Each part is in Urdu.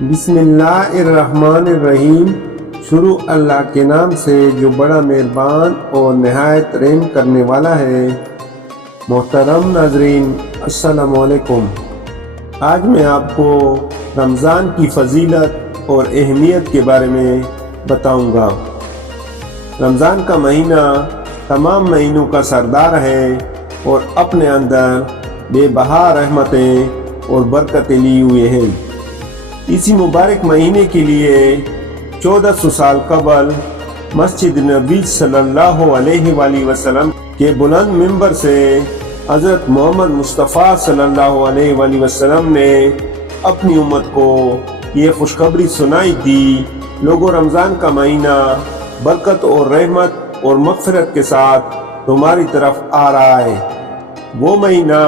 بسم اللہ الرحمن الرحیم۔ شروع اللہ کے نام سے جو بڑا مہربان اور نہایت رحم کرنے والا ہے۔ محترم ناظرین، السلام علیکم۔ آج میں آپ کو رمضان کی فضیلت اور اہمیت کے بارے میں بتاؤں گا۔ رمضان کا مہینہ تمام مہینوں کا سردار ہے اور اپنے اندر بے بہا رحمتیں اور برکتیں لیے ہوئے ہیں۔ اسی مبارک مہینے کے لیے 1400 سال قبل مسجد نبی صلی اللہ علیہ وآلہ وسلم کے بلند منبر سے حضرت محمد مصطفیٰ صلی اللہ علیہ وآلہ وسلم نے اپنی امت کو یہ خوشخبری سنائی تھی، لوگوں رمضان کا مہینہ برکت اور رحمت اور مغفرت کے ساتھ تمہاری طرف آ رہا ہے۔ وہ مہینہ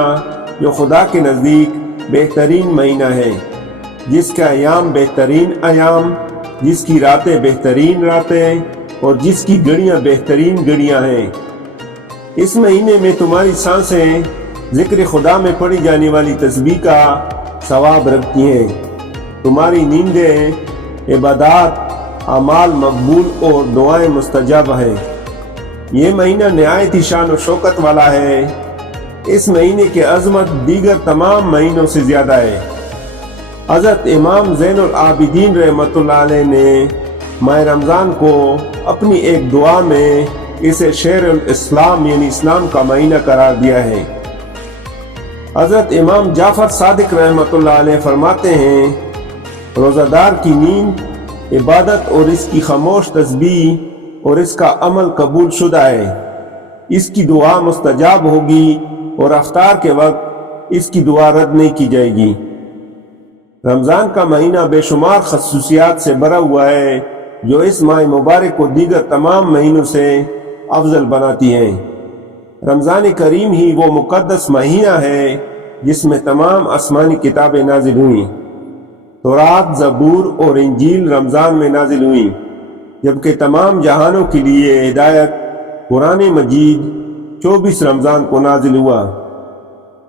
جو خدا کے نزدیک بہترین مہینہ ہے، جس کا ایام بہترین ایام، جس کی راتیں بہترین راتیں اور جس کی گھڑیاں بہترین گھڑیاں ہیں۔ اس مہینے میں تمہاری سانسیں ذکر خدا میں پڑھی جانے والی تسبیح کا ثواب رکھتی ہیں، تمہاری نیندیں عبادات، اعمال مقبول اور دعائیں مستجاب ہیں۔ یہ مہینہ نہایت ہی شان و شوکت والا ہے۔ اس مہینے کی عظمت دیگر تمام مہینوں سے زیادہ ہے۔ حضرت امام زین العابدین رحمۃ اللہ علیہ نے ماہ رمضان کو اپنی ایک دعا میں اسے شہر الاسلام یعنی اسلام کا مہینہ قرار دیا ہے۔ حضرت امام جعفر صادق رحمۃ اللہ علیہ فرماتے ہیں، روزہ دار کی نیند عبادت اور اس کی خاموش تسبیح اور اس کا عمل قبول شدہ ہے، اس کی دعا مستجاب ہوگی اور افطار کے وقت اس کی دعا رد نہیں کی جائے گی۔ رمضان کا مہینہ بے شمار خصوصیات سے بھرا ہوا ہے جو اس ماہ مبارک کو دیگر تمام مہینوں سے افضل بناتی ہیں۔ رمضان کریم ہی وہ مقدس مہینہ ہے جس میں تمام آسمانی کتابیں نازل ہوئیں۔ تورات، زبور اور انجیل رمضان میں نازل ہوئیں، جبکہ تمام جہانوں کے لیے ہدایت قرآن مجید 24 رمضان کو نازل ہوا۔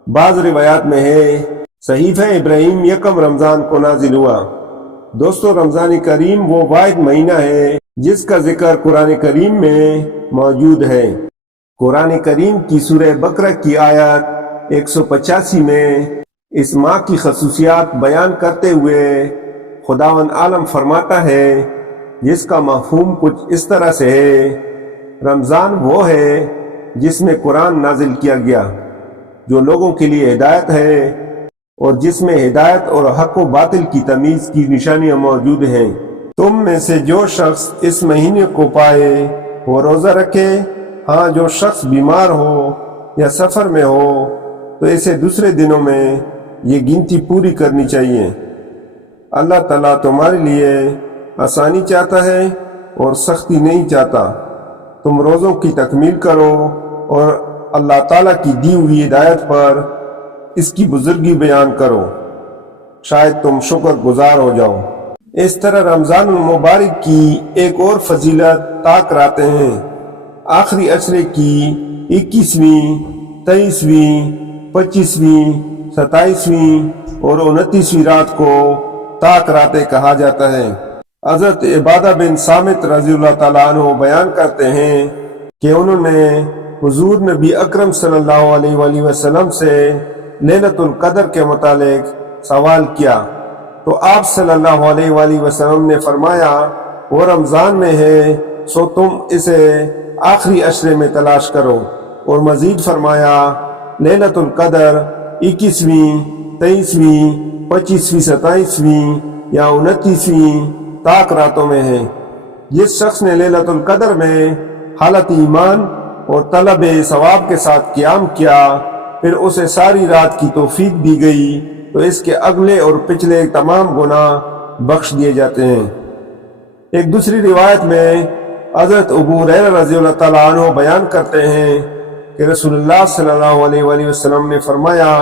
بعض روایات میں ہے صحیفہ ابراہیم یکم رمضان کو نازل ہوا۔ دوستو، رمضان کریم وہ واحد مہینہ ہے جس کا ذکر قرآن کریم میں موجود ہے۔ قرآن کریم کی سورہ بقرہ کی آیت 185 میں اس ماہ کی خصوصیات بیان کرتے ہوئے خداوند عالم فرماتا ہے، جس کا مفہوم کچھ اس طرح سے ہے، رمضان وہ ہے جس میں قرآن نازل کیا گیا، جو لوگوں کے لیے ہدایت ہے اور جس میں ہدایت اور حق و باطل کی تمیز کی نشانیاں موجود ہیں۔ تم میں سے جو شخص اس مہینے کو پائے وہ روزہ رکھے، ہاں جو شخص بیمار ہو یا سفر میں ہو تو اسے دوسرے دنوں میں یہ گنتی پوری کرنی چاہیے۔ اللہ تعالیٰ تمہارے لیے آسانی چاہتا ہے اور سختی نہیں چاہتا۔ تم روزوں کی تکمیل کرو اور اللہ تعالیٰ کی دی ہوئی ہدایت پر اس کی بزرگی بیان کرو، شاید تم شکر گزار ہو جاؤ۔ اس طرح رمضان المبارک کی ایک اور فضیلت طاق راتیں ہیں۔ آخری عشرے کی 21ویں، 23ویں، 25ویں، 27ویں اور 29ویں رات کو طاق راتیں کہا جاتا ہے۔ حضرت عبادہ بن صامت رضی اللہ تعالیٰ عنہ بیان کرتے ہیں کہ انہوں نے حضور نبی اکرم صلی اللہ علیہ وآلہ وسلم سے لیلۃ القدر کے متعلق سوال کیا تو آپ صلی اللہ علیہ وآلہ وسلم نے فرمایا، وہ رمضان میں ہے سو تم اسے آخری عشرے میں تلاش کرو، اور مزید فرمایا لیلۃ القدر 21ویں، 23ویں، 25ویں، 27ویں یا 29ویں طاق راتوں میں ہے۔ جس شخص نے لیلۃ القدر میں حالت ایمان اور طلب ثواب کے ساتھ قیام کیا، پھر اسے ساری رات کی توفیق دی گئی تو اس کے اگلے اور پچھلے تمام گناہ بخش دیے جاتے ہیں۔ ایک دوسری روایت میں حضرت ابو ہریرہ رضی اللہ تعالیٰ عنہ بیان کرتے ہیں کہ رسول اللہ صلی اللہ علیہ وآلہ وسلم نے فرمایا،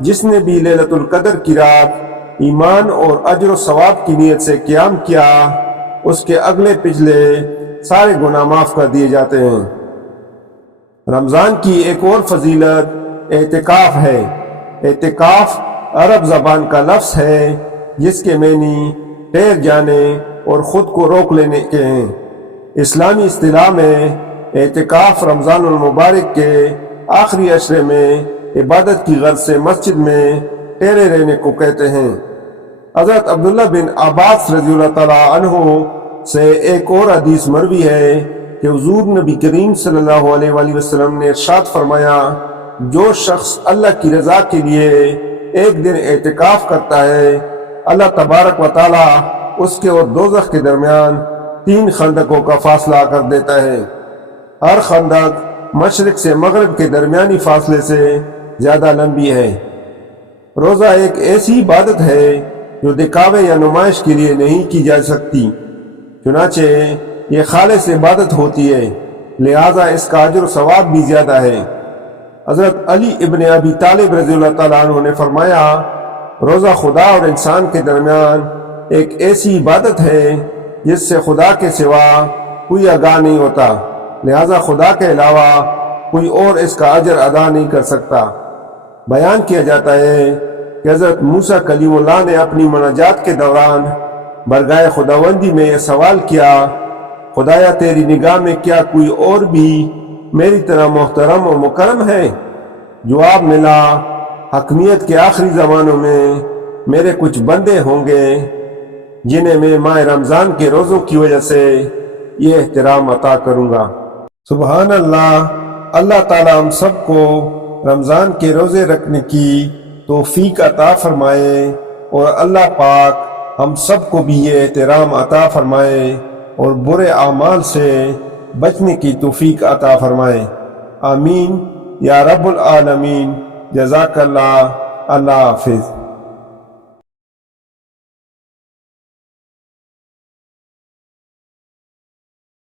جس نے بھی لیلۃ القدر کی رات ایمان اور اجر و ثواب کی نیت سے قیام کیا، اس کے اگلے پچھلے سارے گناہ معاف کر دیے جاتے ہیں۔ رمضان کی ایک اور فضیلت اعتکاف ہے۔ اعتکاف عرب زبان کا لفظ ہے جس کے معنی ٹھہر جانے اور خود کو روک لینے کے ہیں۔ اسلامی اصطلاح میں اعتکاف رمضان المبارک کے آخری عشرے میں عبادت کی غرض سے مسجد میں ٹھہرے رہنے کو کہتے ہیں۔ حضرت عبداللہ بن عباس رضی اللہ تعالیٰ عنہ سے ایک اور حدیث مروی ہے کہ حضور نبی کریم صلی اللہ علیہ وآلہ وسلم نے ارشاد فرمایا، جو شخص اللہ کی رضا کے لیے ایک دن اعتکاف کرتا ہے، اللہ تبارک و تعالیٰ اس کے اور دوزخ کے درمیان 3 خندقوں کا فاصلہ کر دیتا ہے۔ ہر خندق مشرق سے مغرب کے درمیانی فاصلے سے زیادہ لمبی ہے۔ روزہ ایک ایسی عبادت ہے جو دکھاوے یا نمائش کے لیے نہیں کی جا سکتی، چنانچہ یہ خالص عبادت ہوتی ہے، لہذا اس کا اجر و ثواب بھی زیادہ ہے۔ حضرت علی ابن ابی طالب رضی اللہ تعالیٰ عنہ نے فرمایا، روزہ خدا اور انسان کے درمیان ایک ایسی عبادت ہے جس سے خدا کے سوا کوئی آگاہ نہیں ہوتا، لہذا خدا کے علاوہ کوئی اور اس کا اجر ادا نہیں کر سکتا۔ بیان کیا جاتا ہے کہ حضرت موسیٰ کلیم اللہ نے اپنی مناجات کے دوران برگاہ خداوندی میں یہ سوال کیا، خدایا تیری نگاہ میں کیا کوئی اور بھی میری طرح محترم اور مکرم ہے؟ جواب ملا، حکمیت کے آخری زمانوں میں میرے کچھ بندے ہوں گے جنہیں میں ماہ رمضان کے روزوں کی وجہ سے یہ احترام عطا کروں گا۔ سبحان اللہ، اللہ تعالیٰ ہم سب کو رمضان کے روزے رکھنے کی توفیق عطا فرمائے اور اللہ پاک ہم سب کو بھی یہ احترام عطا فرمائے اور برے اعمال سے بچنے کی توفیق عطا فرمائے۔ آمین یا رب العالمین۔ جزاک اللہ۔ اللہ حافظ۔